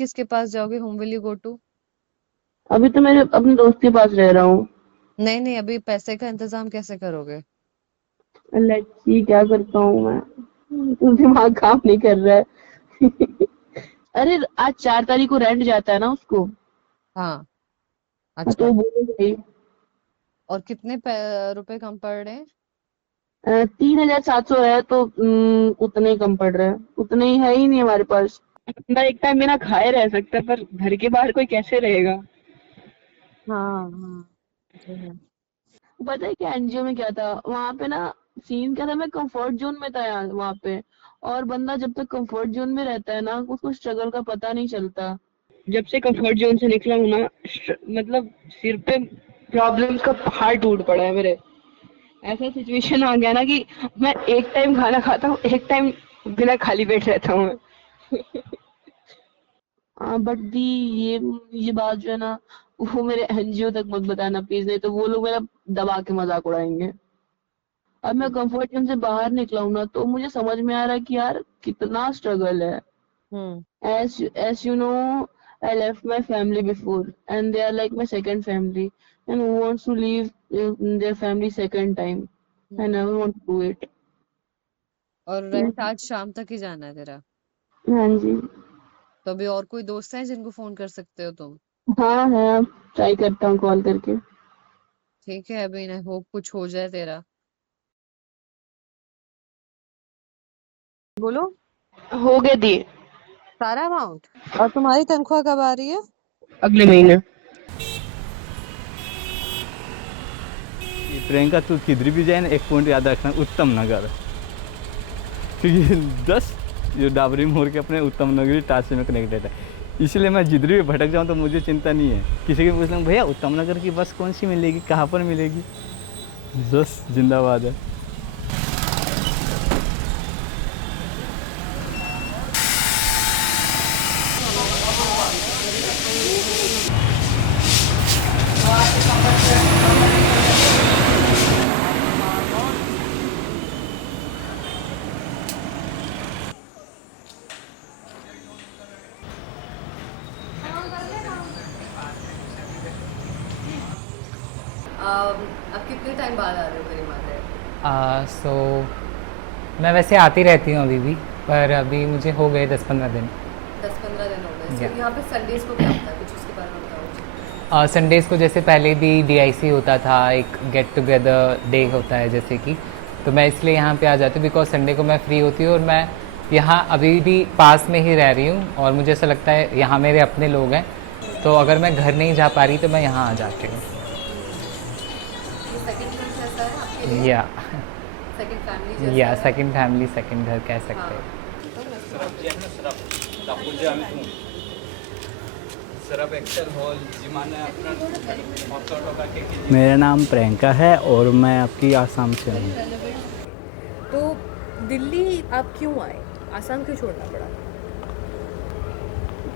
किसके पास जाओगे? whom will you go to? अभी तो मेरे अपने दोस्त के पास रह रहा हूँ। नहीं नहीं, अभी पैसे का इंतजाम कैसे करोगे? लेट्स सी क्या करता हूँ मैं। दिमाग काम नहीं कर रहा है। अरे आज 4 तारीख को रेंट जाता है ना उसको। हाँ। हाँ, अच्छा। तो बोलेगा ही। और कितने रुपए कम पड़ रहे हैं? 3,700 है तो उतने ही कम पड़ रहा है। उतने ही है ही नहीं हमारे पास। बंदा एक टाइम बिना खाए रह सकता है पर घर के बाहर कोई कैसे रहेगा। हाँ हाँ, तो है। पता है क्या एनजीओ में क्या था वहां पे ना। सीन क्या था, मैं कंफर्ट जोन में था यार वहां पे। और बंदा जब तक कंफर्ट जोन में रहता है ना उसको स्ट्रगल का पता नहीं चलता। जब से कंफर्ट जोन से निकला हूं ना मतलब सिर पे प्रॉब्लम्स का पहाड़ टूट पड़ा है मेरे। ऐसा सिचुएशन आ गया ना कि मैं एक टाइम खाना खाता हूँ, एक टाइम बिना खाली पेट रहता हूँ मैं। हाँ बट दी ये बात जो है ना वो मेरे एनजीओ तक मत बताना प्लीज, नहीं तो वो लोग मेरा दबा के मजाक उड़ाएंगे। अब मैं कंफर्ट जोन से बाहर निकला हूं ना तो मुझे समझ में आ रहा है कि यार कितना स्ट्रगल है। हम्म। as you know, I left my family before and they are like my second family, and who wants to leave their family second time? I hmm. never want to do it. और rent आज शाम तक ही जाना है तेरा? हाँ जी। तो अभी और कोई दोस्त है जिनको फोन कर सकते हो तुम? हाँ है, अब ट्राई करता हूँ कॉल करके। ठीक है, अभी ना होप कुछ हो जाए तेरा। बोलो। हो गए दी। सारा अमाउंट? और तुम्हारी तनख्वाह कब आ रही है? अगले महीने। प्रियंका तू किधर भी जाए ना एक पॉइंट याद रखना, उत्तम नगर। क्योंकि 10 जो डाबरी मोड़ के अपने उत्तम नगरी टाच से में कनेक्टेड है, इसलिए मैं जिधर भी भटक जाऊँ तो मुझे चिंता नहीं है। किसी के पूछ लूँ भैया उत्तम नगर की बस कौन सी मिलेगी, कहाँ पर मिलेगी, बस जिंदाबाद है। अब कितने टाइम बाद आ रहे हो मेरी माते? सो मैं वैसे आती रहती हूँ अभी भी, पर अभी मुझे हो गए 10-15 दिन। 10-15 दिन हो गए। या So, यहाँ पे संडेज को क्या होता है, कुछ उसके बारे में बताओ। संडेज़ को जैसे पहले भी डीआईसी होता था, एक गेट टुगेदर डे होता है जैसे कि, तो मैं इसलिए यहाँ पे आ जाती हूँ बिकॉज संडे को मैं फ्री होती हूँ और मैं यहाँ अभी भी पास में ही रह रही हूँ और मुझे ऐसा लगता है यहाँ मेरे अपने लोग हैं, तो अगर मैं घर नहीं जा पा रही तो मैं यहाँ आ जाती हूँ। ये सेकंड घर जैसा है आपके लिए? या सेकंड फैमिली जैसा या है? सेकंड फैमिली, सेकंड घर कह सकते हाँ। हैं। मेरा नाम प्रियंका है और मैं आपकी आसाम से हूँ। तो दिल्ली आप क्यों आए? आसाम क्यों छोड़ना पड़ा?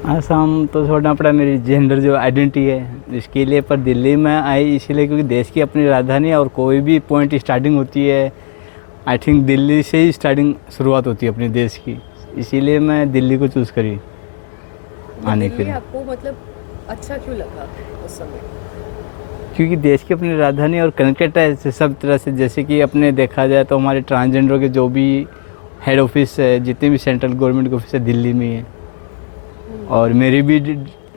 आसाम तो छोड़ना पड़ा, मेरी जेंडर जो आइडेंटिटी है इसके लिए, पर दिल्ली में आई इसीलिए क्योंकि देश की अपनी राजधानी है और कोई भी पॉइंट स्टार्टिंग होती है आई थिंक दिल्ली से ही स्टार्टिंग शुरुआत होती है अपने देश की, इसीलिए मैं दिल्ली को चूज़ करी आने के दिल्ली लिए। आपको मतलब अच्छा क्यों लगा उस समय? क्योंकि देश की अपनी राजधानी और कनेक्टेड है सब तरह से, जैसे कि अपने देखा जाए तो हमारे ट्रांसजेंडर के जो भी हेड ऑफिस है, जितने भी सेंट्रल गवर्नमेंट के ऑफिस है दिल्ली में ही है। और मेरी भी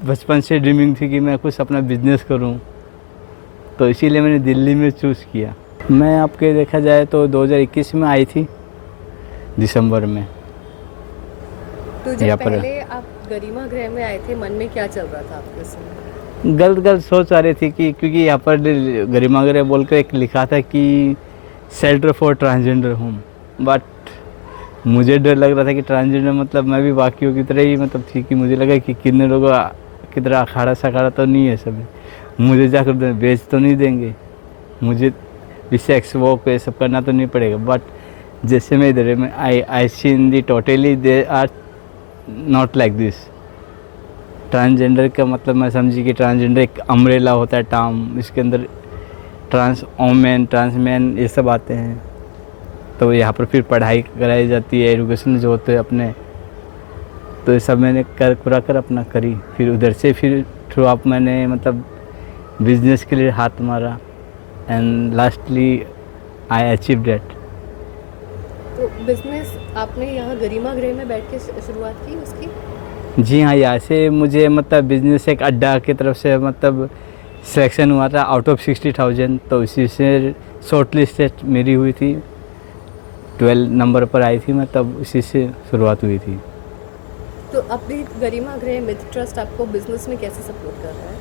बचपन से ड्रीमिंग थी कि मैं कुछ अपना बिजनेस करूं, तो इसीलिए मैंने दिल्ली में चूज़ किया। मैं आपके देखा जाए तो 2021 में आई थी दिसंबर में। तो यहाँ जब पर पहले आप गरिमा गृह में आए थे, मन में क्या चल रहा था आपके समय? गलत गलत सोच आ रही थी कि क्योंकि यहाँ पर गरिमागरे बोल कर एक लिखा था कि shelter for transgender home, but मुझे डर लग रहा था कि ट्रांसजेंडर मतलब मैं भी बाकियों की तरह ही मतलब थी, कि मुझे लगा कि कितने लोगों की तरह अखाड़ा सखाड़ा तो नहीं है सभी, मुझे जाकर बेच तो नहीं देंगे, मुझे भी सेक्स वॉक ये सब करना तो नहीं पड़ेगा। बट जैसे मैं इधर में I see in the totally they are not like this. Transgender का मतलब मैं समझी कि ट्रांसजेंडर एक अम्ब्रेला होता है टर्म, इसके अंदर ट्रांस वोमेन ट्रांस मैन ये सब आते हैं। तो यहाँ पर फिर पढ़ाई कराई जाती है, एजुकेशन जो होते हैं अपने, तो ये सब मैंने कर पूरा कर अपना करी। फिर उधर से फिर थ्रू आप मैंने मतलब बिजनेस के लिए हाथ मारा and lastly I achieve that. तो बिजनेस आपने यहाँ गरिमा गृह में बैठ के शुरुआत की उसकी? जी हाँ, यहाँ से मुझे मतलब बिजनेस एक अड्डा की तरफ से मतलब सिलेक्शन हुआ था आउट ऑफ 60,000, तो इसी से शॉर्ट लिस्ट मेरी हुई थी, 12 नंबर पर आई थी मैं, तब इसी से शुरुआत हुई थी। तो अपनी गरिमा गृह मित्र ट्रस्ट आपको बिजनेस में कैसे सपोर्ट कर रहा है?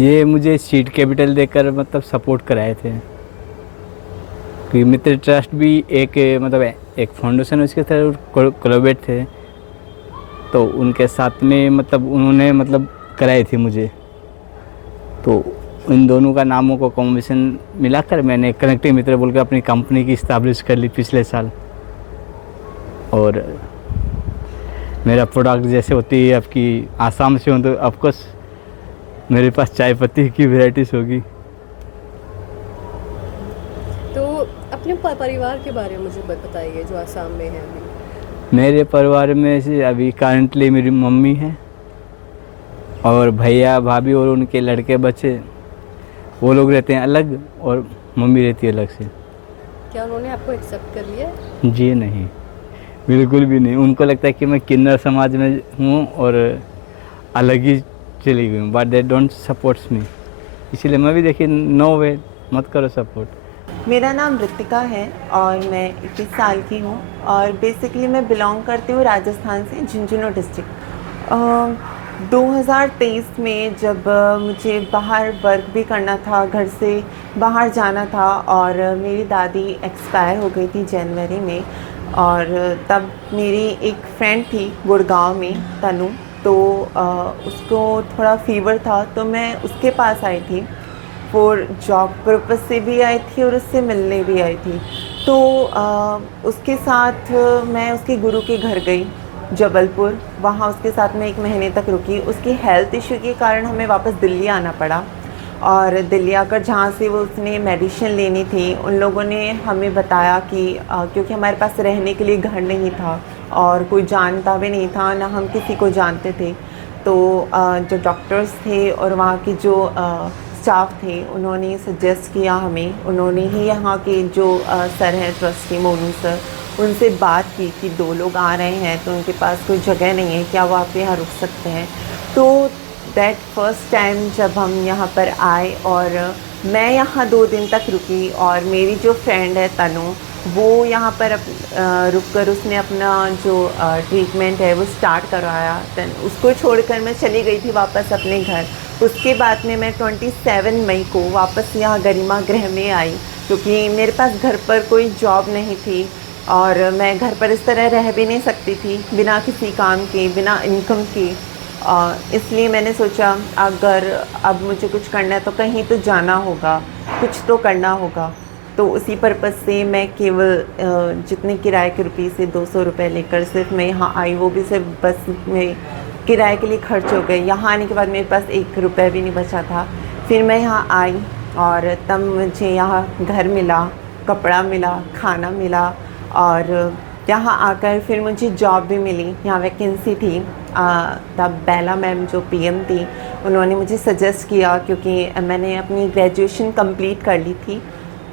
ये मुझे सीड कैपिटल देकर मतलब सपोर्ट कराए थे, क्योंकि मित्र ट्रस्ट भी एक मतलब एक फाउंडेशन उसके साथ कोलैबोरेट थे, तो उनके साथ में मतलब उन्होंने मतलब कराई थी मुझे, तो इन दोनों का नामों को कॉम्बिनेशन मिलाकर मैंने कनेक्टिंग मित्र बोलकर अपनी कंपनी की इस्टेब्लिश कर ली पिछले साल। और मेरा प्रोडक्ट जैसे होती है आपकी आसाम से हूँ, तो ऑफकोर्स मेरे पास चाय पत्ती की वैरायटीज़ होगी। तो अपने परिवार के बारे में मुझे बताइए जो आसाम में है अभी। मेरे परिवार में से अभी करंटली मेरी मम्मी है और भैया भाभी और उनके लड़के बच्चे, वो लोग रहते हैं अलग और मम्मी रहती है अलग से। क्या उन्होंने आपको एक्सेप्ट कर लिया? जी नहीं, बिल्कुल भी नहीं। उनको लगता है कि मैं किन्नर समाज में हूँ और अलग ही चली गई हूँ, बट दे डोंट सपोर्ट्स मी, इसीलिए मैं भी देखिए नो वे, मत करो सपोर्ट। मेरा नाम ऋतिका है और मैं 21 साल की हूँ और बेसिकली मैं बिलोंग करती हूँ राजस्थान से, झुंझुनू डिस्ट्रिक्ट। 2023 में जब मुझे बाहर वर्क भी करना था, घर से बाहर जाना था और मेरी दादी एक्सपायर हो गई थी जनवरी में, और तब मेरी एक फ्रेंड थी गुड़गांव में, तनु, तो उसको थोड़ा फीवर था, तो मैं उसके पास आई थी फॉर जॉब पर्पस से भी आई थी और उससे मिलने भी आई थी। तो उसके साथ मैं उसके गुरु के घर गई जबलपुर, वहाँ उसके साथ में 1 महीने तक रुकी। उसकी हेल्थ इशू के कारण हमें वापस दिल्ली आना पड़ा और दिल्ली आकर जहाँ से वो उसने मेडिसिन लेनी थी, उन लोगों ने हमें बताया कि क्योंकि हमारे पास रहने के लिए घर नहीं था और कोई जानता भी नहीं था, ना हम किसी को जानते थे, तो जो डॉक्टर्स थे और वहाँ के जो स्टाफ थे उन्होंने सजेस्ट किया हमें, उन्होंने ही यहाँ के जो सर हैं ट्रस्टी मोनू सर, उनसे बात की कि 2 लोग आ रहे हैं तो उनके पास कोई जगह नहीं है, क्या वो आपके यहाँ रुक सकते हैं। तो दैट फर्स्ट टाइम जब हम यहाँ पर आए और मैं यहाँ 2 दिन तक रुकी और मेरी जो फ्रेंड है तनु, वो यहाँ पर रुक कर उसने अपना जो ट्रीटमेंट है वो स्टार्ट करवाया। दैन उसको छोड़कर मैं चली गई थी वापस अपने घर। उसके बाद में मैं 27 मई को वापस यहाँ गरिमा गृह में आई, क्योंकि मेरे पास घर पर कोई जॉब नहीं थी और मैं घर पर इस तरह रह भी नहीं सकती थी बिना किसी काम के, बिना इनकम के। इसलिए मैंने सोचा अगर अब मुझे कुछ करना है तो कहीं तो जाना होगा, कुछ तो करना होगा। तो उसी पर्पज़ से मैं केवल जितने किराए के रुपये से 200 रुपये लेकर सिर्फ मैं यहाँ आई, वो भी सिर्फ बस में किराए के लिए खर्च हो गए। यहाँ आने के बाद मेरे पास 1 रुपया भी नहीं बचा था। फिर मैं यहाँ आई और तब मुझे यहाँ घर मिला, कपड़ा मिला, खाना मिला और यहाँ आकर फिर मुझे जॉब भी मिली। यहाँ वैकेंसी थी, तब बेला मैम जो पीएम थी उन्होंने मुझे सजेस्ट किया, क्योंकि मैंने अपनी ग्रेजुएशन कंप्लीट कर ली थी,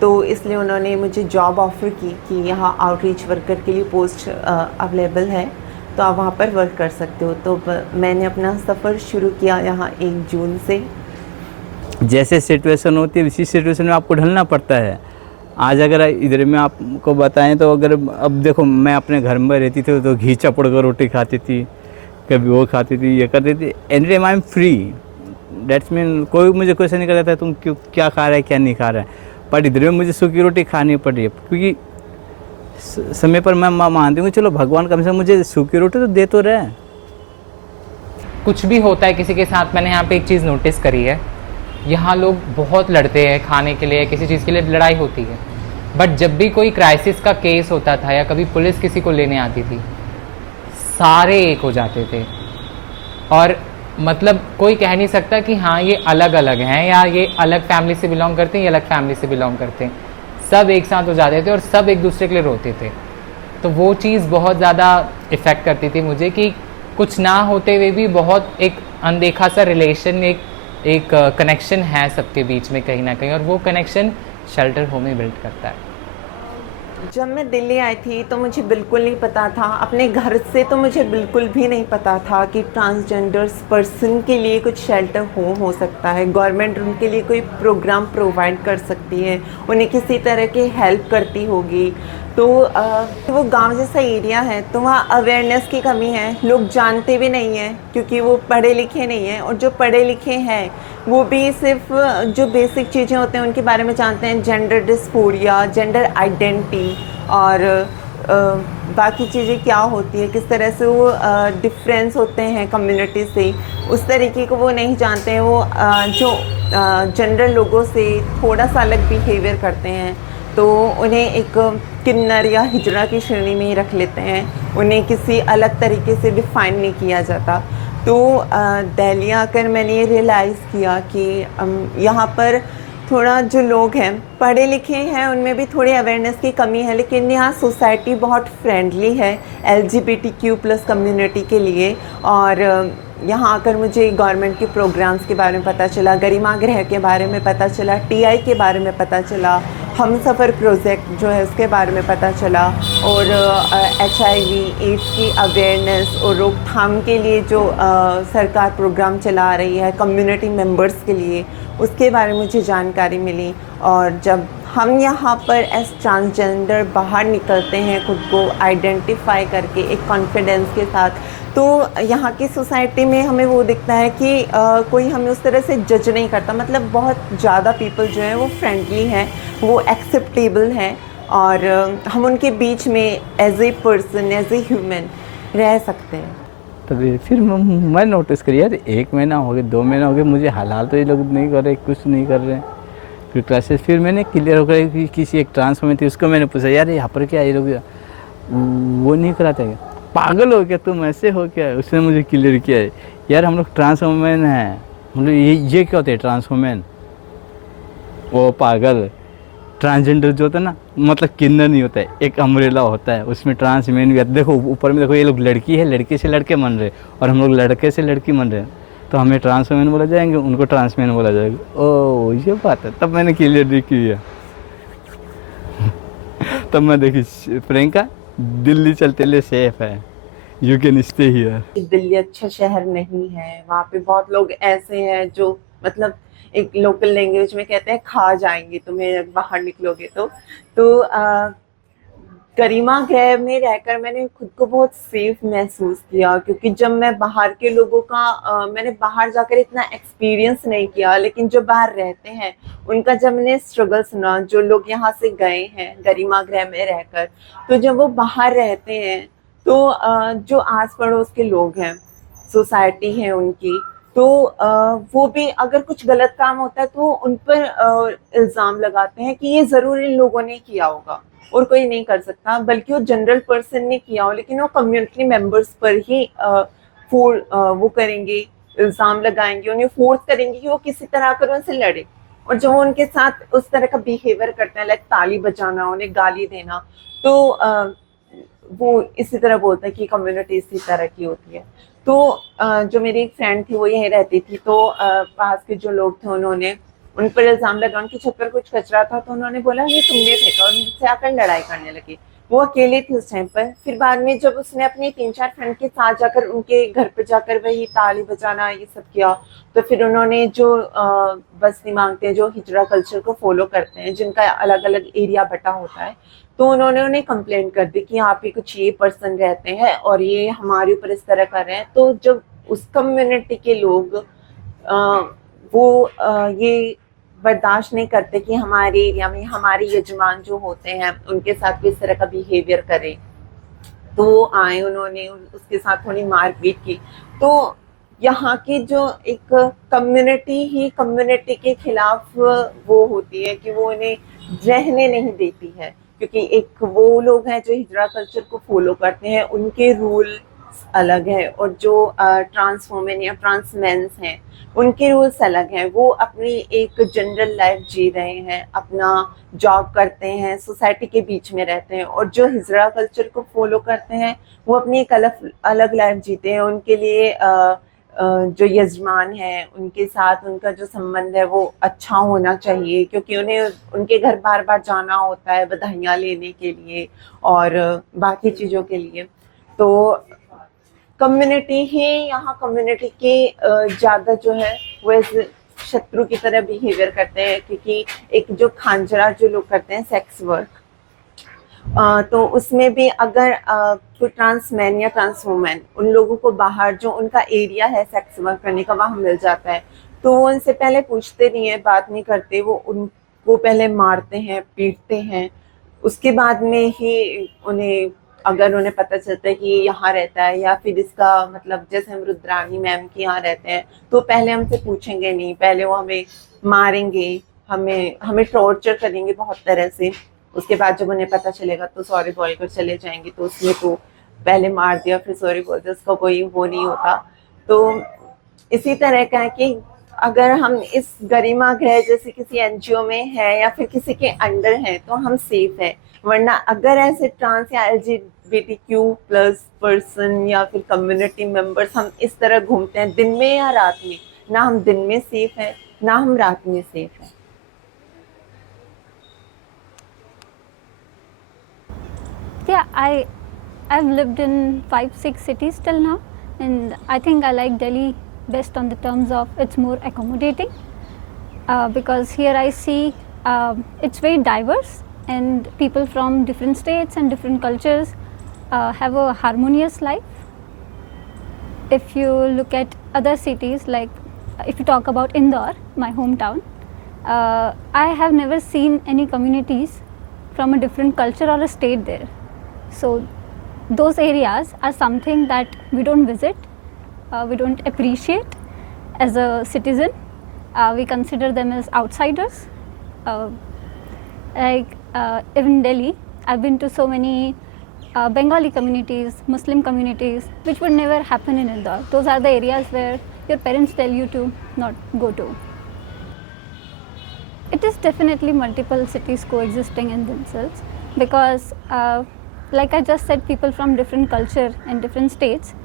तो इसलिए उन्होंने मुझे जॉब ऑफ़र की कि यहाँ आउटरीच वर्कर के लिए पोस्ट अवेलेबल है, तो आप वहाँ पर वर्क कर सकते हो। तो मैंने अपना सफ़र शुरू किया यहाँ 1 जून से। जैसे सिचुएशन होती है उसी सिचुएशन में आपको ढलना पड़ता है। आज अगर इधर में आपको बताएं तो अगर अब देखो, मैं अपने घर में रहती थी तो घी चपड़ कर रोटी खाती थी, कभी वो खाती थी, ये करती थी। Any time I am free, that's mean कोई मुझे क्वेश्चन नहीं करता था तुम क्यों क्या खा रहा है क्या नहीं खा रहा है। बट इधर में मुझे सूखी रोटी खानी पड़ रही है, क्योंकि समय पर मैं मानती हूँ चलो भगवान कम से कम मुझे सूखी रोटी तो दे तो रहे। कुछ भी होता है किसी के साथ, मैंने यहाँ पे एक चीज़ नोटिस करी है, यहाँ लोग बहुत लड़ते हैं खाने के लिए, किसी चीज़ के लिए लड़ाई होती है, बट जब भी कोई क्राइसिस का केस होता था या कभी पुलिस किसी को लेने आती थी, सारे एक हो जाते थे। और मतलब कोई कह नहीं सकता कि हाँ ये अलग अलग हैं या ये अलग फैमिली से बिलोंग करते हैं, ये अलग फैमिली से बिलोंग करते हैं, सब एक साथ हो जाते थे और सब एक दूसरे के लिए रोते थे। तो वो चीज़ बहुत ज़्यादा इफ़ेक्ट करती थी मुझे कि कुछ ना होते हुए भी बहुत एक अनदेखा सा रिलेशन, एक कनेक्शन है सबके बीच में कहीं ना कहीं, और वो कनेक्शन शेल्टर होम ही बिल्ड करता है। जब मैं दिल्ली आई थी तो मुझे बिल्कुल नहीं पता था, अपने घर से तो मुझे बिल्कुल भी नहीं पता था कि ट्रांसजेंडर्स पर्सन के लिए कुछ शेल्टर होम हो सकता है। गवर्नमेंट उनके लिए कोई प्रोग्राम प्रोवाइड कर सकती है, उन्हें किसी तरह की हेल्प करती होगी। तो वो गांव जैसा एरिया है तो वहाँ अवेयरनेस की कमी है, लोग जानते भी नहीं हैं क्योंकि वो पढ़े लिखे नहीं हैं, और जो पढ़े लिखे हैं वो भी सिर्फ जो बेसिक चीज़ें होते हैं उनके बारे में जानते हैं, जेंडर डिस्फोरिया, जेंडर आइडेंटिटी और बाकी चीज़ें क्या होती है, किस तरह से वो डिफरेंस होते हैं कम्युनिटी से, उस तरीके को वो नहीं जानते हैं। वो जो जनरल लोगों से थोड़ा सा अलग बिहेवियर करते हैं तो उन्हें एक किन्नर या हिजड़ा की श्रेणी में ही रख लेते हैं, उन्हें किसी अलग तरीके से डिफ़ाइन नहीं किया जाता। तो दिल्ली आकर मैंने ये रियलाइज़ किया कि यहाँ पर थोड़ा जो लोग हैं पढ़े लिखे हैं उनमें भी थोड़ी अवेयरनेस की कमी है, लेकिन यहाँ सोसाइटी बहुत फ्रेंडली है LGBTQ+ कम्युनिटी के लिए। और यहाँ आकर मुझे गवर्नमेंट के प्रोग्राम्स के बारे में पता चला, गरिमा गृह के बारे में पता चला, TI के बारे में पता चला, हम सफ़र प्रोजेक्ट जो है उसके बारे में पता चला, और HIV एड्स की अवेयरनेस और रोकथाम के लिए जो सरकार प्रोग्राम चला रही है कम्युनिटी मेंबर्स के लिए, उसके बारे में मुझे जानकारी मिली। और जब हम यहाँ पर एज ट्रांसजेंडर बाहर निकलते हैं खुद को आइडेंटिफाई करके एक कॉन्फिडेंस के साथ, तो यहाँ की सोसाइटी में हमें वो दिखता है कि कोई हमें उस तरह से जज नहीं करता, मतलब बहुत ज़्यादा पीपल जो हैं वो फ्रेंडली हैं, वो एक्सेप्टेबल हैं, और हम उनके बीच में as a person, as a human रह सकते हैं। तभी फिर मैं नोटिस करी यार 1 महीना हो गया, 2 महीना हो गए, मुझे हलाल तो ये लोग नहीं कर रहे, कुछ नहीं कर रहे। फिर क्लासेस फिर मैंने क्लियर हो गया कि किसी एक ट्रांस में थी, उसको मैंने पूछा यार यहाँ पर क्या ये लोग वो नहीं कराते क्या, पागल हो क्या तुम, ऐसे हो क्या। उसने मुझे क्लियर किया है यार हम लोग ट्रांस वुमेन हैं, हम लोग ये क्या होते हैं ट्रांस वुमेन, वो पागल। ट्रांसजेंडर जो होता है ना मतलब किन्नर नहीं होता है, एक अम्ब्रेला होता है, उसमें ट्रांस मेन भी आता है। देखो ऊपर में देखो ये लोग लड़की है, लड़के से लड़के मन रहे, और हम लोग लड़के से लड़की मन रहे, तो हमें ट्रांस वुमेन बोला जाएंगे, उनको ट्रांस मैन बोला जाएगा। ओ ये बात है, तब मैंने क्लियर नहीं किया। तब मैं देखी प्रियंका दिल्ली चलते लिए सेफ है, you can stay here. Delhi अच्छा शहर नहीं है, वहाँ पे बहुत लोग ऐसे हैं जो मतलब एक लोकल लैंग्वेज में कहते हैं खा जाएंगे तुम्हें बाहर निकलोगे तो गरिमा गृह में रहकर मैंने खुद को बहुत सेफ महसूस किया, क्योंकि जब मैं बाहर के लोगों का मैंने बाहर जाकर इतना एक्सपीरियंस नहीं किया, लेकिन जो बाहर रहते हैं उनका जब मैंने स्ट्रगल सुना, जो लोग यहाँ से गए हैं गरिमा गृह में रहकर, तो जब वो बाहर रहते हैं तो जो आस पड़ोस के लोग हैं, सोसाइटी है उनकी, तो वो भी अगर कुछ गलत काम होता है तो उन पर इल्ज़ाम लगाते हैं कि ये ज़रूर इन लोगों ने किया होगा और कोई नहीं कर सकता, बल्कि वो जनरल पर्सन ने किया हो, लेकिन वो कम्युनिटी मेंबर्स पर ही वो करेंगे, इल्ज़ाम लगाएंगे, उन्हें फोर्स करेंगे कि वो किसी तरह कर उनसे लड़े। और जब वो उनके साथ उस तरह का बिहेवियर करते हैं, लाइक ताली बजाना, उन्हें गाली देना, तो वो इसी तरह बोलते हैं कि कम्युनिटी इसी तरह की होती है। तो जो मेरी एक फ्रेंड थी वो यहीं रहती थी, तो पास के जो लोग थे उन्होंने उन पर इल्ज़ाम लगा, उनकी छत पर कुछ कचरा था तो उन्होंने बोला ये तुमने फेंका, और मुझसे आकर लड़ाई करने लगी। वो अकेले थी उस टाइम पर। फिर बाद में जब उसने अपनी 3-4 फ्रेंड के साथ जाकर उनके घर पर जाकर वही ताली बजाना ये सब किया, तो फिर उन्होंने जो बस्ती मांगते हैं, जो हिजड़ा कल्चर को फॉलो करते हैं, जिनका अलग अलग एरिया बटा होता है, तो उन्होंने उन्हें कंप्लेंट कर दी कि यहाँ पे कुछ ये पर्सन रहते हैं और ये हमारे ऊपर इस तरह कर रहे हैं। तो जब उस कम्युनिटी के लोग ये बर्दाश्त नहीं करते कि हमारे एरिया में हमारे यजमान जो होते हैं उनके साथ भी इस तरह का बिहेवियर करें, तो वो आए, उन्होंने उसके साथ थोड़ी मारपीट की। तो यहाँ की जो एक कम्युनिटी के खिलाफ वो होती है कि वो उन्हें रहने नहीं देती है, क्योंकि एक वो लोग हैं जो हिजड़ा कल्चर को फॉलो करते हैं, उनके रूल अलग है और जो ट्रांस वुमेन या ट्रांस मेंस हैं उनके रूल्स अलग हैं। वो अपनी एक जनरल लाइफ जी रहे हैं, अपना जॉब करते हैं, सोसाइटी के बीच में रहते हैं, और जो हिजरा कल्चर को फॉलो करते हैं वो अपनी एक अलग अलग लाइफ जीते हैं। उनके लिए जो यजमान है उनके साथ उनका जो संबंध है वो अच्छा होना चाहिए, क्योंकि उन्हें उनके घर बार बार जाना होता है बधाइयाँ लेने के लिए और बाकी चीज़ों के लिए। तो कम्युनिटी ही यहाँ कम्युनिटी के ज़्यादा जो है वो ऐसे शत्रु की तरह बिहेवियर करते हैं, क्योंकि एक जो खांजरा जो लोग करते हैं सेक्स वर्क, तो उसमें भी अगर कोई ट्रांस मैन या ट्रांस वुमेन उन लोगों को बाहर जो उनका एरिया है सेक्स वर्क करने का वहाँ मिल जाता है, तो वो उनसे पहले पूछते नहीं है, बात नहीं करते, वो उनको पहले मारते हैं, पीटते हैं। उसके बाद में ही उन्हें अगर उन्हें पता चलता है कि ये यहाँ रहता है, या फिर इसका मतलब जैसे हम रुद्रानी मैम के यहाँ रहते हैं, तो पहले हमसे पूछेंगे नहीं, पहले वो हमें मारेंगे, हमें टॉर्चर करेंगे बहुत तरह से। उसके बाद जब उन्हें पता चलेगा तो सॉरी बोलकर चले जाएंगे। तो उसमें तो पहले मार दिया फिर सॉरी बोल दिया, उसका कोई वो नहीं होता। तो इसी तरह का है कि अगर हम इस गरिमा गृह जैसे किसी एनजीओ में है या फिर किसी के अंडर है तो हम सेफ है, वरना अगर ऐसे ट्रांस या LGBTQ+ पर्सन या फिर कम्युनिटी मेंबर्स हम इस तरह घूमते हैं दिन में या रात में, ना हम दिन में सेफ है ना हम रात में सेफ है। Yeah, I've lived in 5-6 cities till now, and I think I like Delhi best on the terms of it's more accommodating, because here I see it's very diverse and people from different states and different cultures have a harmonious life. If you look at other cities, like if you talk about Indore, my hometown, I have never seen any communities from a different culture or a state there. So those areas are something that we don't visit, we don't appreciate as a citizen. We consider them as outsiders. Even Delhi, I've been to so many Bengali communities, Muslim communities, which would never happen in Indore. Those are the areas where your parents tell you to not go to. It is definitely multiple cities coexisting in themselves, because like I just said, people from different culture and different states,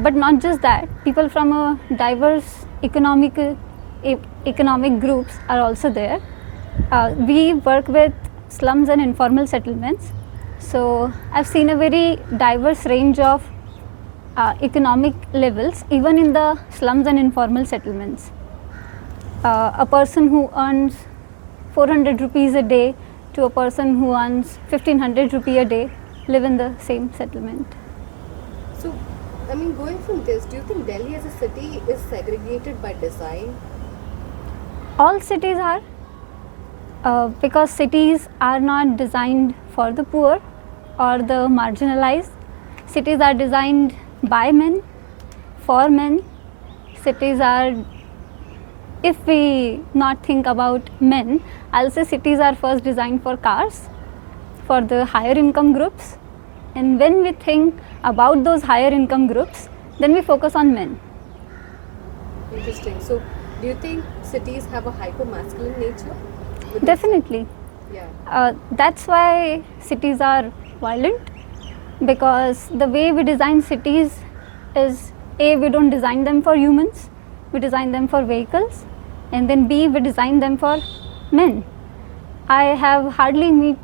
but not just that, people from a diverse economic groups are also there. We work with slums and informal settlements, so I've seen a very diverse range of economic levels even in the slums and informal settlements. A person who earns 400 rupees a day to a person who earns 1500 rupees a day live in the same settlement. So, I mean, going from this, do you think Delhi as a city is segregated by design? All cities are, because cities are not designed for the poor or the marginalized. Cities are designed by men, for men. Cities are, if we not think about men, I'll say cities are first designed for cars, for the higher income groups, and when we think about those higher income groups, then we focus on men. Interesting. So, do you think cities have a hyper-masculine nature? Definitely. Yeah. That's why cities are violent, because the way we design cities is A, we don't design them for humans, we design them for vehicles, and then B, we design them for men. I have hardly met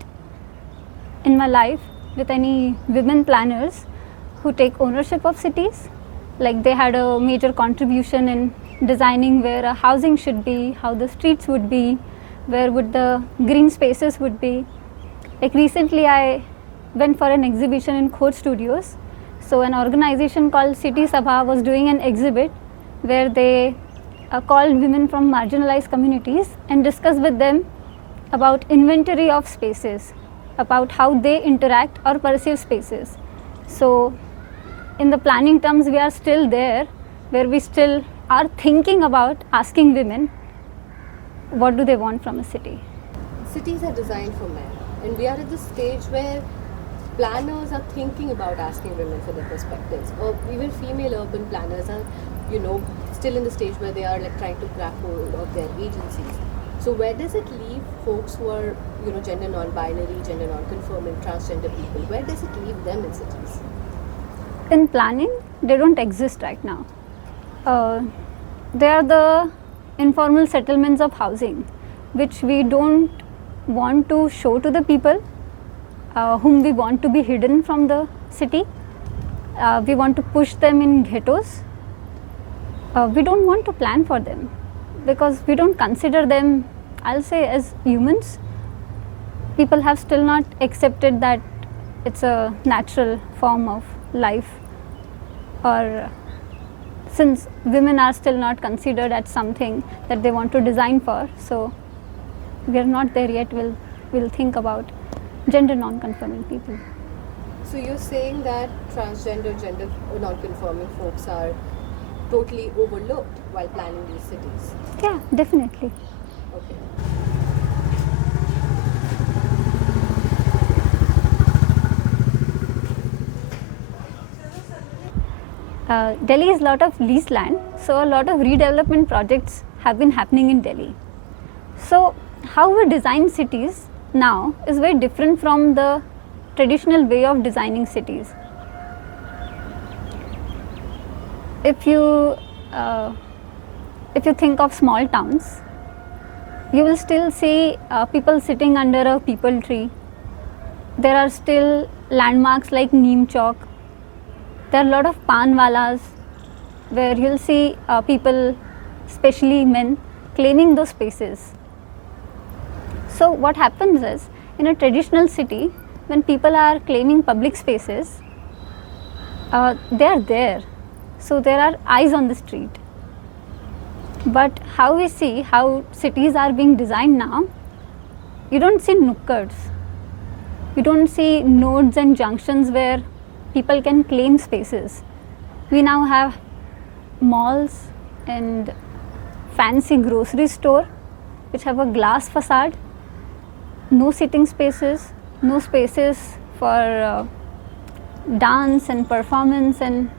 in my life with any women planners who take ownership of cities, like they had a major contribution in designing where a housing should be, how the streets would be, where would the green spaces would be. Like recently I went for an exhibition in Khoj Studios. So an organization called City Sabha was doing an exhibit where they called women from marginalized communities and discussed with them about inventory of spaces, about how they interact or perceive spaces. So in the planning terms, we are still there, where we still are thinking about asking women what do they want from a city. Cities are designed for men, and we are at the stage where planners are thinking about asking women for their perspectives, or even female urban planners are, you know, still in the stage where they are like trying to grab hold of their agencies. So where does it leave folks who are, you know, gender non-binary, gender non-conforming, transgender people? Where does it leave them in cities? In planning, they don't exist right now. They are the informal settlements of housing, which we don't want to show to the people whom we want to be hidden from the city. We want to push them in ghettos. We don't want to plan for them because we don't consider them, I'll say, as humans. People have still not accepted that it's a natural form of life, or since women are still not considered as something that they want to design for, so we are not there yet. We'll think about gender non-conforming people. So you're saying that transgender, gender non-conforming folks are totally overlooked while planning these cities? Yeah, definitely. Okay. Delhi is a lot of leased land, so a lot of redevelopment projects have been happening in Delhi. So how we design cities now is very different from the traditional way of designing cities. If you think of small towns, you will still see people sitting under a peepal tree. There are still landmarks like Neem Chowk. There are a lot of panwalas where you'll see people, especially men, claiming those spaces. So what happens is, in a traditional city, when people are claiming public spaces, they are there. So there are eyes on the street. But how we see how cities are being designed now, you don't see nukkards. You don't see nodes and junctions where people can claim spaces. We now have malls and fancy grocery store which have a glass facade, no sitting spaces, no spaces for dance and performance and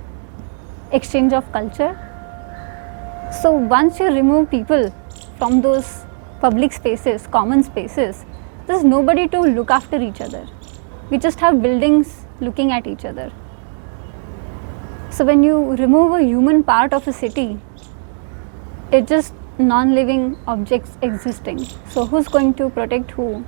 exchange of culture. So once you remove people from those public spaces, common spaces, there's nobody to look after each other. We just have buildings looking at each other. So when you remove a human part of a city, it's just non-living objects existing. So who's going to protect who?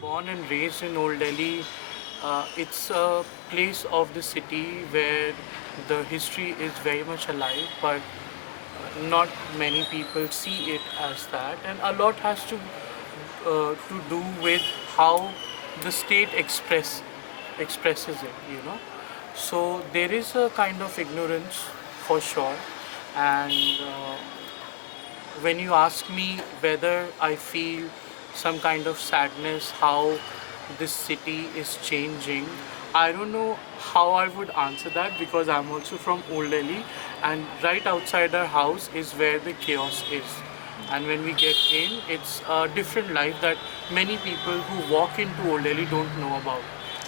Born and raised in Old Delhi, it's a place of the city where the history is very much alive, but not many people see it as that, and a lot has to do with how the state expresses it, you know. So there is a kind of ignorance for sure, and when you ask me whether I feel some kind of sadness how this city is changing, I don't know how I would answer that because I'm also from Old Delhi, and right outside our house is where the chaos is. And when we get in, it's a different life that many people who walk into Old Delhi don't know about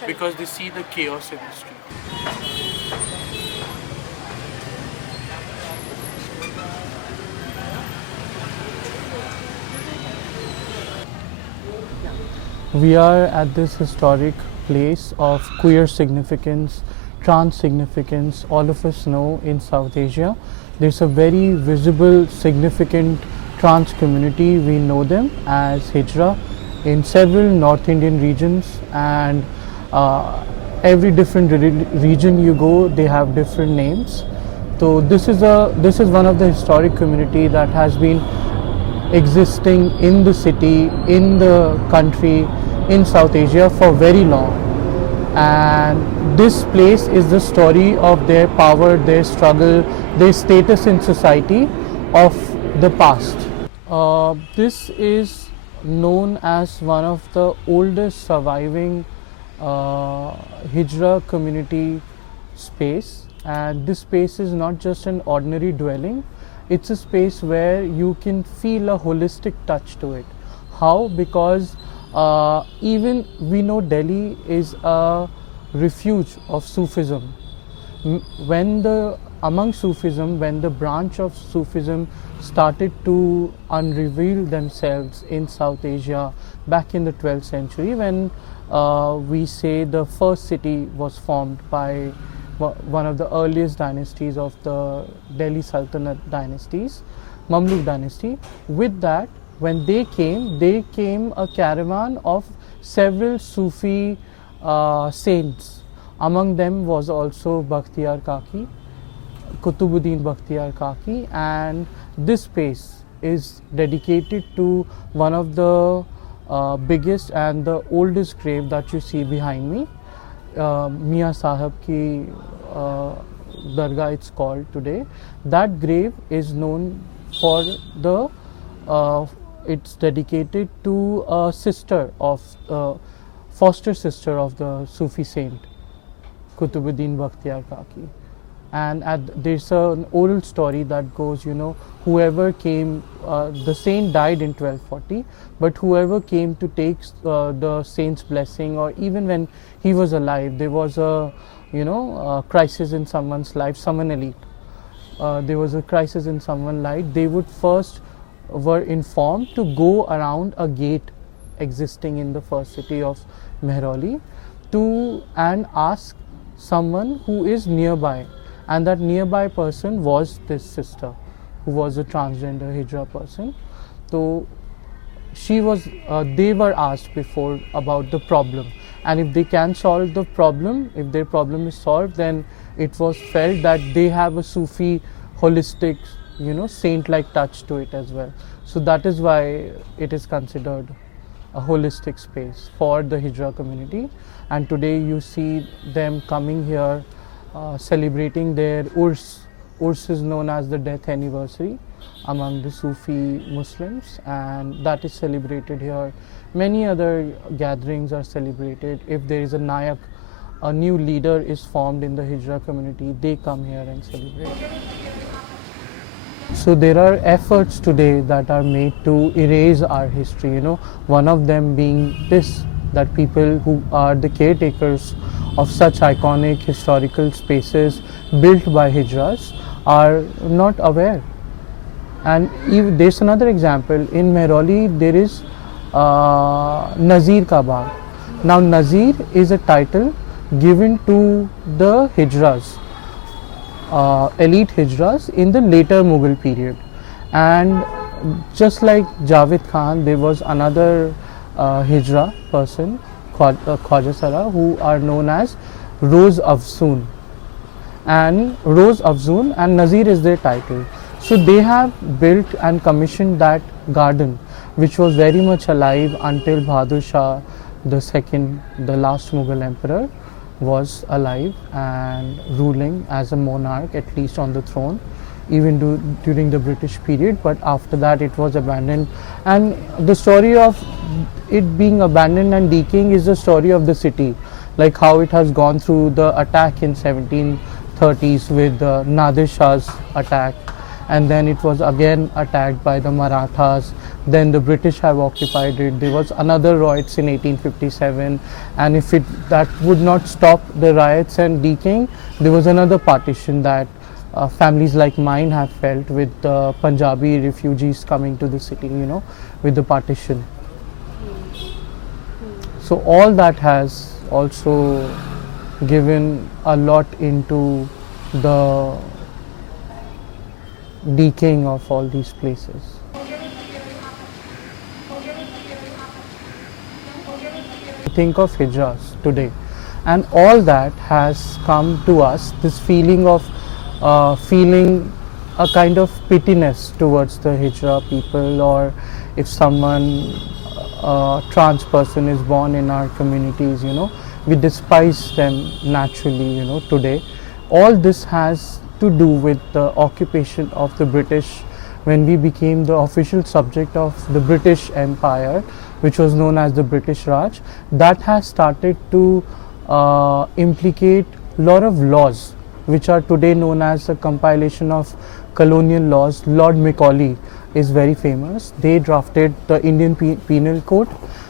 because they see the chaos in the street. We are at this historic place of queer significance, trans significance, all of us know in South Asia. There's a very visible, significant trans community. We know them as Hijra in several North Indian regions, and every different region you go, they have different names. So this is one of the historic community that has been existing in the city, in the country, in South Asia for very long. And this place is the story of their power, their struggle, their status in society of the past. This is known as one of the oldest surviving Hijra community space, and this space is not just an ordinary dwelling. It's a space where you can feel a holistic touch to it. How? Because even we know Delhi is a refuge of Sufism. Among Sufism, when the branch of Sufism started to unreveal themselves in South Asia back in the 12th century, when we say the first city was formed by one of the earliest dynasties of the Delhi Sultanate dynasties, Mamluk dynasty. With that, when they came a caravan of several Sufi saints. Among them was also Bakhtiyar Kaki, Kutubuddin Bakhtiyar Kaki, and this space is dedicated to one of the biggest and the oldest grave that you see behind me. Mia Sahib ki Dargah it's called today. That grave is known for it's dedicated to a sister of foster sister of the Sufi saint Kutubuddin Bakhtiyar Kaki. And there's an oral story that goes, whoever came, the saint died in 1240, but whoever came to take the saint's blessing, or even when he was alive, there was a crisis in someone's life, someone elite. There was a crisis in someone's life. They would first were informed to go around a gate existing in the first city of Mehrauli and ask someone who is nearby, and that nearby person was this sister who was a transgender Hijra person. So they were asked before about the problem, and if they can solve the problem, if their problem is solved, then it was felt that they have a Sufi holistic saint-like touch to it as well. So that is why it is considered a holistic space for the Hijra community. And today you see them coming here celebrating their Urs. Urs is known as the death anniversary among the Sufi Muslims, and that is celebrated here. Many other gatherings are celebrated. If there is a Nayak, a new leader is formed in the Hijra community, they come here and celebrate. So there are efforts today that are made to erase our history, one of them being this, that people who are the caretakers of such iconic historical spaces built by Hijras are not aware. And there's another example. In Mehrauli there is Nazir Ka Bagh. Now Nazir is a title given to the Hijras, elite Hijras in the later Mughal period. And just like Javed Khan, there was another Hijra person, Khwaja Sara, who are known as Rose Afzoon. And Rose Afzoon and Nazir is their title. So they have built and commissioned that garden, which was very much alive until Bahadur Shah II, the last Mughal emperor, was alive and ruling as a monarch, at least on the throne, even during the British period. But after that it was abandoned, and the story of it being abandoned and decaying is the story of the city. like how it has gone through the attack in 1730s with Nadir Shah's attack, and then it was again attacked by the Marathas. Then the British have occupied it. There was another riots in 1857, and if that would not stop the riots and decaying, there was another partition that families like mine have felt with Punjabi refugees coming to the city, you know, with the partition. So all that has also given a lot into the decaying of all these places. Think of hijras today, and all that has come to us, this feeling of feeling a kind of pittiness towards the hijra people, or if someone trans person is born in our communities, you know, we despise them naturally, you know, today. All this has to do with the occupation of the British when we became the official subject of the British Empire, which was known as the British Raj. That has started to implicate a lot of laws which are today known as a compilation of colonial laws. Lord Macaulay is very famous. They drafted the Indian Penal Code,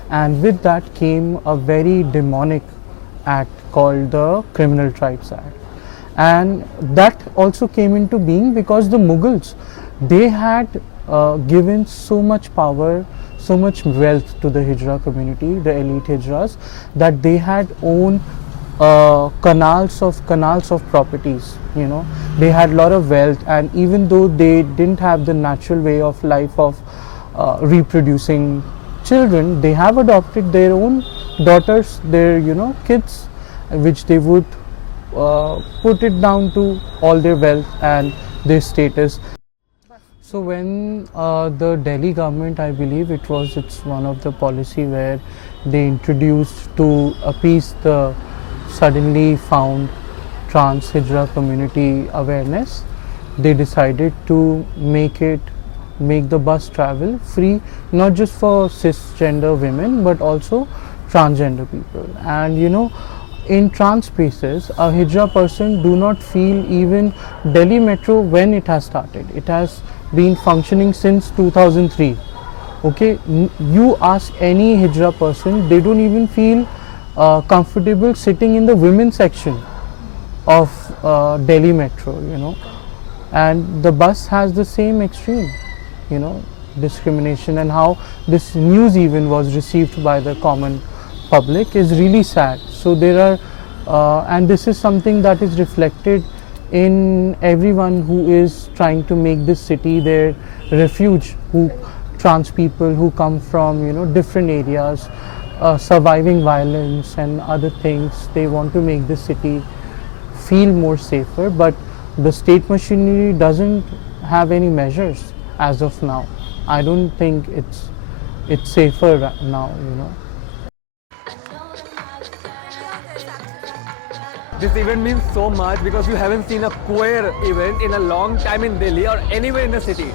and with that came a very demonic act called the Criminal Tribes Act. And that also came into being because the Mughals, they had given so much power, so much wealth to the Hijra community, the elite Hijras, that they had owned canals of properties, you know. They had a lot of wealth, and even though they didn't have the natural way of life of reproducing children, they have adopted their own daughters, their, you know, kids, which they would put it down to all their wealth and their status. So when the Delhi government, I believe it's one of the policy where they introduced to appease the suddenly found trans Hijra community awareness, they decided to make the bus travel free, not just for cisgender women but also transgender people. And you know, in trans spaces, a Hijra person do not feel even Delhi Metro when it has started. It has been functioning since 2003. Okay, you ask any Hijra person, they don't even feel comfortable sitting in the women's section of Delhi Metro, you know. And the bus has the same extreme, you know, discrimination, and how this news even was received by the common public is really sad. So there are and this is something that is reflected in everyone who is trying to make this city their refuge, who trans people who come from, you know, different areas, surviving violence and other things. They want to make this city feel more safer, but the state machinery doesn't have any measures as of now. I don't think it's safer now, you know. This event means so much because you haven't seen a queer event in a long time in Delhi or anywhere in the city.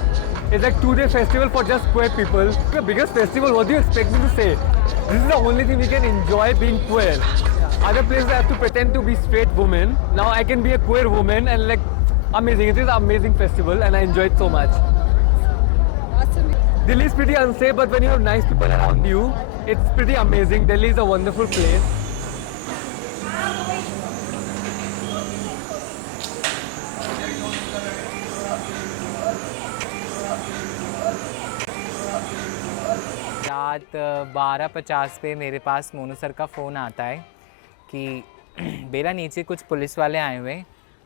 It's like 2-day festival for just queer people. The biggest festival, what do you expect me to say? This is the only thing we can enjoy being queer. Other places I have to pretend to be straight woman. Now I can be a queer woman, and like, amazing. It is an amazing festival and I enjoy it so much. Awesome. Delhi is pretty unsafe, but when you have nice people around you, it's pretty amazing. Delhi is a wonderful place. रात 12:50 पे मेरे पास Monu sir का phone आता है कि बेला नीचे कुछ police वाले आए हुए हैं,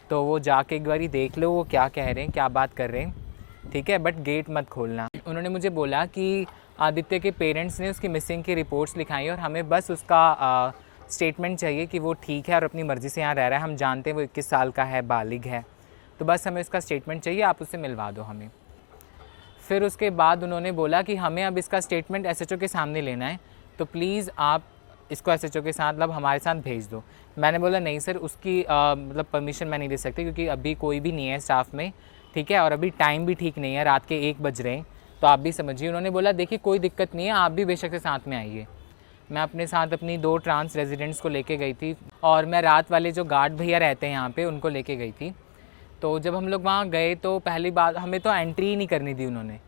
तो वो जाके एक बारी देख लो वो क्या कह रहे हैं, क्या बात कर रहे हैं, ठीक है, बट गेट मत खोलना। उन्होंने मुझे बोला कि आदित्य के पेरेंट्स ने उसकी मिसिंग की रिपोर्ट्स लिखाई और हमें बस उसका स्टेटमेंट चाहिए कि वो ठीक है और अपनी मर्ज़ी से यहाँ रह रहा है। हम जानते हैं वो 21 साल का है, बालिग है, तो बस हमें उसका स्टेटमेंट चाहिए, आप उससे मिलवा दो हमें। फिर उसके बाद उन्होंने बोला कि हमें अब इसका स्टेटमेंट एसएचओ के सामने लेना है, तो प्लीज़ आप इसको एसएचओ के साथ मतलब हमारे साथ भेज दो। मैंने बोला नहीं सर, उसकी मतलब परमिशन मैं नहीं दे सकती क्योंकि अभी कोई भी नहीं है स्टाफ में, ठीक है, और अभी टाइम भी ठीक नहीं है, रात के 1 बज रहे हैं, तो आप भी समझिए। उन्होंने बोला देखिए कोई दिक्कत नहीं है, आप भी बेशक से साथ में आइए। मैं अपने साथ अपनी 2 ट्रांस रेजिडेंट्स को लेके गई थी और मैं रात वाले जो गार्ड भैया रहते हैं यहाँ पे उनको लेके गई थी। तो जब हम लोग वहाँ गए तो पहली बात हमें तो एंट्री ही नहीं करनी दी उन्होंने,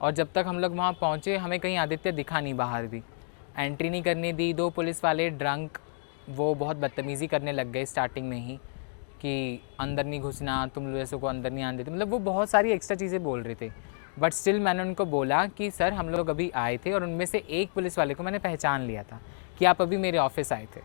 और जब तक हम लोग वहाँ पहुँचे हमें कहीं आदित्य दिखा नहीं, बाहर भी एंट्री नहीं करने दी। 2 पुलिस वाले ड्रंक वो बहुत बदतमीज़ी करने लग गए स्टार्टिंग में ही कि अंदर नहीं घुसना, तुम लोग ऐसे को अंदर नहीं आने देते, मतलब वो बहुत सारी एक्स्ट्रा चीज़ें बोल रहे थे। बट स्टिल मैंने उनको बोला कि सर हम लोग अभी आए थे, और उनमें से एक पुलिस वाले को मैंने पहचान लिया था कि आप अभी मेरे ऑफिस आए थे।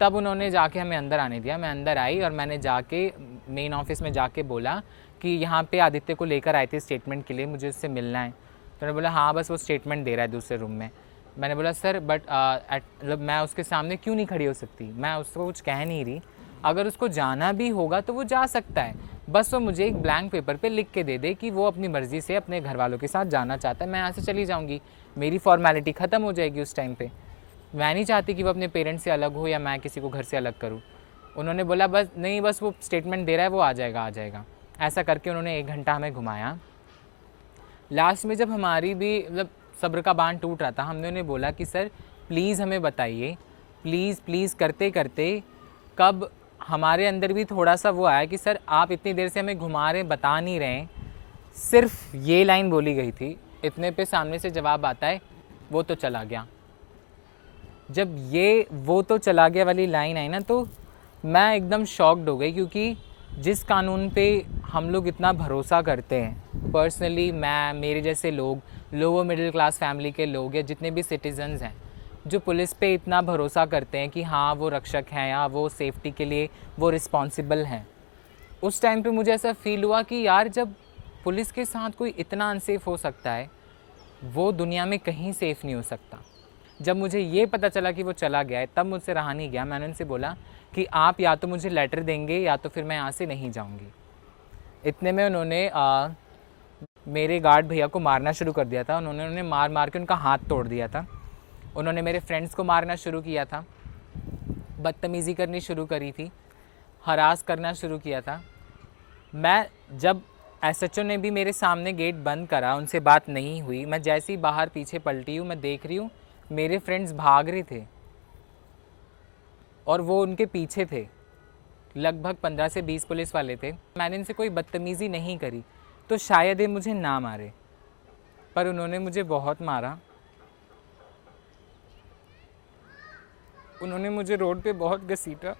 तब उन्होंने जाके हमें अंदर आने दिया। मैं अंदर आई और मैंने जाके मेन ऑफिस में जाके बोला कि यहाँ पे आदित्य को लेकर आए थे स्टेटमेंट के लिए, मुझे उससे मिलना है। तो उन्होंने बोला हाँ बस वो स्टेटमेंट दे रहा है दूसरे रूम में। मैंने बोला सर बट मतलब मैं उसके सामने क्यों नहीं खड़ी हो सकती, मैं उसको कुछ कह नहीं रही, अगर उसको जाना भी होगा तो वो जा सकता है, बस वो मुझे एक ब्लैंक पेपर पे लिख के दे दे कि वो अपनी मर्ज़ी से अपने घर वालों के साथ जाना चाहता है, मैं यहाँ से चली जाऊँगी, मेरी फॉर्मेलिटी ख़त्म हो जाएगी उस टाइम पे। मैं नहीं चाहती कि वो अपने पेरेंट्स से अलग हो या मैं किसी को घर से अलग करूँ। उन्होंने बोला बस नहीं, बस वो स्टेटमेंट दे रहा है, वो आ जाएगा। ऐसा करके उन्होंने 1 घंटा हमें घुमाया। लास्ट में जब हमारी भी मतलब सब्र का बांध टूट रहा था, हमने उन्हें बोला कि सर प्लीज़ हमें बताइए, प्लीज़ करते करते कब हमारे अंदर भी थोड़ा सा वो आया कि सर आप इतनी देर से हमें घुमा रहे हैं, बता नहीं रहे हैं। सिर्फ ये लाइन बोली गई थी, इतने पे सामने से जवाब आता है वो तो चला गया। जब ये वो तो चला गया वाली लाइन आई ना, तो मैं एकदम शॉक्ड हो गई, क्योंकि जिस कानून पे हम लोग इतना भरोसा करते हैं, पर्सनली मैं, मेरे जैसे लोग, लोअर मिडिल क्लास फैमिली के लोग या जितने भी सिटीजन्स हैं जो पुलिस पे इतना भरोसा करते हैं कि हाँ वो रक्षक हैं या वो सेफ्टी के लिए वो रिस्पॉन्सिबल हैं, उस टाइम पे मुझे ऐसा फील हुआ कि यार जब पुलिस के साथ कोई इतना अनसेफ हो सकता है, वो दुनिया में कहीं सेफ़ नहीं हो सकता। जब मुझे ये पता चला कि वो चला गया है, तब मुझसे रहा नहीं गया। मैंने उनसे बोला कि आप या तो मुझे लेटर देंगे या तो फिर मैं यहाँ से नहीं जाऊँगी। इतने में उन्होंने मेरे गार्ड भैया को मारना शुरू कर दिया था। उन्होंने मार के उनका हाथ तोड़ दिया था। उन्होंने मेरे फ्रेंड्स को मारना शुरू किया था, बदतमीज़ी करनी शुरू करी थी, हरास करना शुरू किया था। मैं जब एसएचओ ने भी मेरे सामने गेट बंद करा, उनसे बात नहीं हुई, मैं जैसे ही बाहर पीछे पलटी हूँ, मैं देख रही हूँ मेरे फ्रेंड्स भाग रहे थे और वो उनके पीछे थे। लगभग 15 से 20 पुलिस वाले थे। मैंने इनसे कोई बदतमीज़ी नहीं करी तो शायद ये मुझे ना मारे, पर उन्होंने मुझे बहुत मारा। उन्होंने मुझे रोड पे बहुत घसीटा।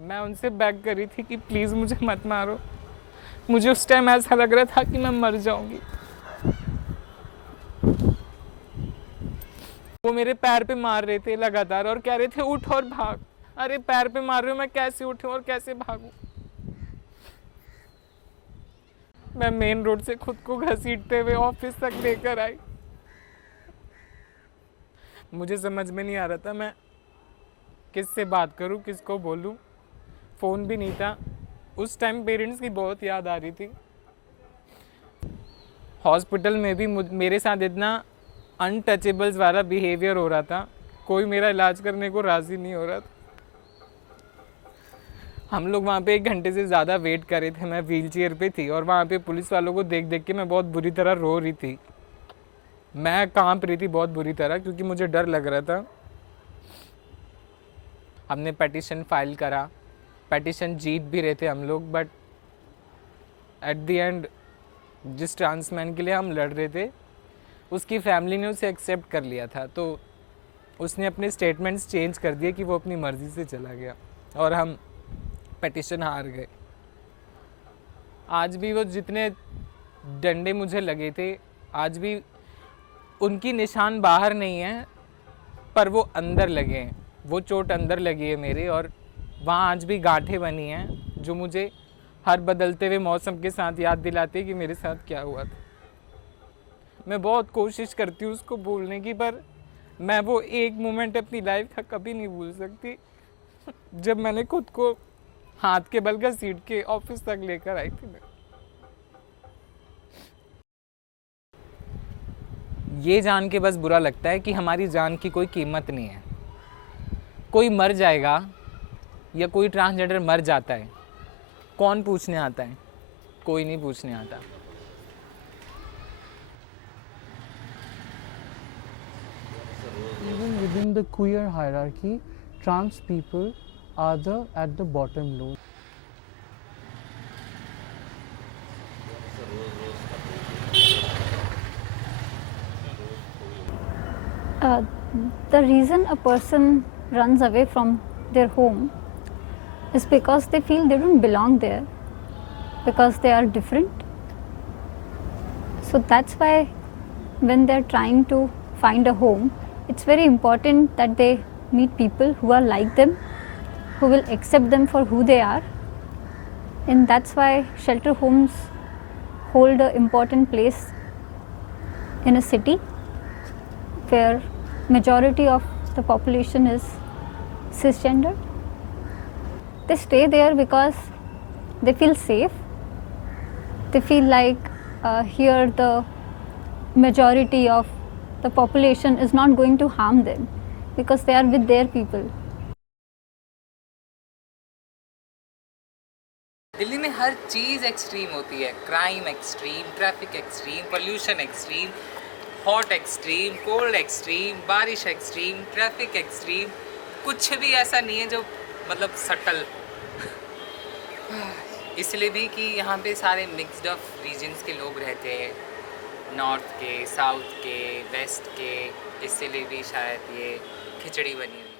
मैं उनसे बेग करी थी कि प्लीज़ मुझे मत मारो। मुझे उस टाइम ऐसा लग रहा था कि मैं मर जाऊंगी। वो मेरे पैर पे मार रहे थे लगातार और कह रहे थे उठ और भाग। अरे पैर पे मार रहे हो, मैं कैसे उठूं और कैसे भागूं? मैं मेन रोड से खुद को घसीटते हुए ऑफिस तक लेकर आई। मुझे समझ में नहीं आ रहा था मैं किससे बात करूं, किसको बोलूं। फ़ोन भी नहीं था। उस टाइम पेरेंट्स की बहुत याद आ रही थी। हॉस्पिटल में भी मेरे साथ इतना अनटचेबल्स वाला बिहेवियर हो रहा था, कोई मेरा इलाज करने को राज़ी नहीं हो रहा था। हम लोग वहाँ पे 1 घंटे से ज़्यादा वेट कर रहे थे। मैं व्हीलचेयर पे थी और वहाँ पे पुलिस वालों को देख देख के मैं बहुत बुरी तरह रो रही थी। मैं कांप रही थी बहुत बुरी तरह, क्योंकि मुझे डर लग रहा था। हमने पिटीशन फाइल करा, पिटीशन जीत भी रहे थे हम लोग, बट एट द एंड जिस ट्रांसमैन के लिए हम लड़ रहे थे उसकी फैमिली ने उसे एक्सेप्ट कर लिया था, तो उसने अपने स्टेटमेंट्स चेंज कर दिए कि वो अपनी मर्ज़ी से चला गया और हम पिटीशन हार गए। आज भी वो जितने डंडे मुझे लगे थे, आज भी उनकी निशान बाहर नहीं है, पर वो अंदर लगे हैं। वो चोट अंदर लगी है मेरे, और वहाँ आज भी गांठें बनी हैं जो मुझे हर बदलते हुए मौसम के साथ याद दिलाते हैं कि मेरे साथ क्या हुआ था। मैं बहुत कोशिश करती हूँ उसको भूलने की, पर मैं वो एक मोमेंट अपनी लाइफ का कभी नहीं भूल सकती जब मैंने खुद को हाथ के बल घसीट के ऑफिस तक लेकर आई थी। मैं ये जान के बस बुरा लगता है कि हमारी जान की कोई कीमत नहीं है। कोई मर जाएगा या कोई ट्रांसजेंडर मर जाता है, कौन पूछने आता है? कोई नहीं पूछने आता। Even within the queer hierarchy, trans people are at the bottom low. Uh, the reason a person runs away from their home is because they feel they don't belong there, because they are different. So that's why when they're trying to find a home, it's very important that they meet people who are like them, who will accept them for who they are. And that's why shelter homes hold an important place in a city where majority of the population is cisgender. They stay there because they feel safe. They feel like here the majority of the population is not going to harm them because they are with their people. Delhi में हर चीज़ extreme होती है, crime extreme, traffic extreme, pollution extreme, hot extreme, cold extreme, बारिश extreme, traffic extreme, कुछ भी ऐसा नहीं है जो मतलब सटल। इसलिए भी कि यहाँ पे सारे मिक्सड ऑफ रीजन्स के लोग रहते हैं, नॉर्थ के, साउथ के, वेस्ट के, इसलिए भी शायद ये खिचड़ी बनी हुई है।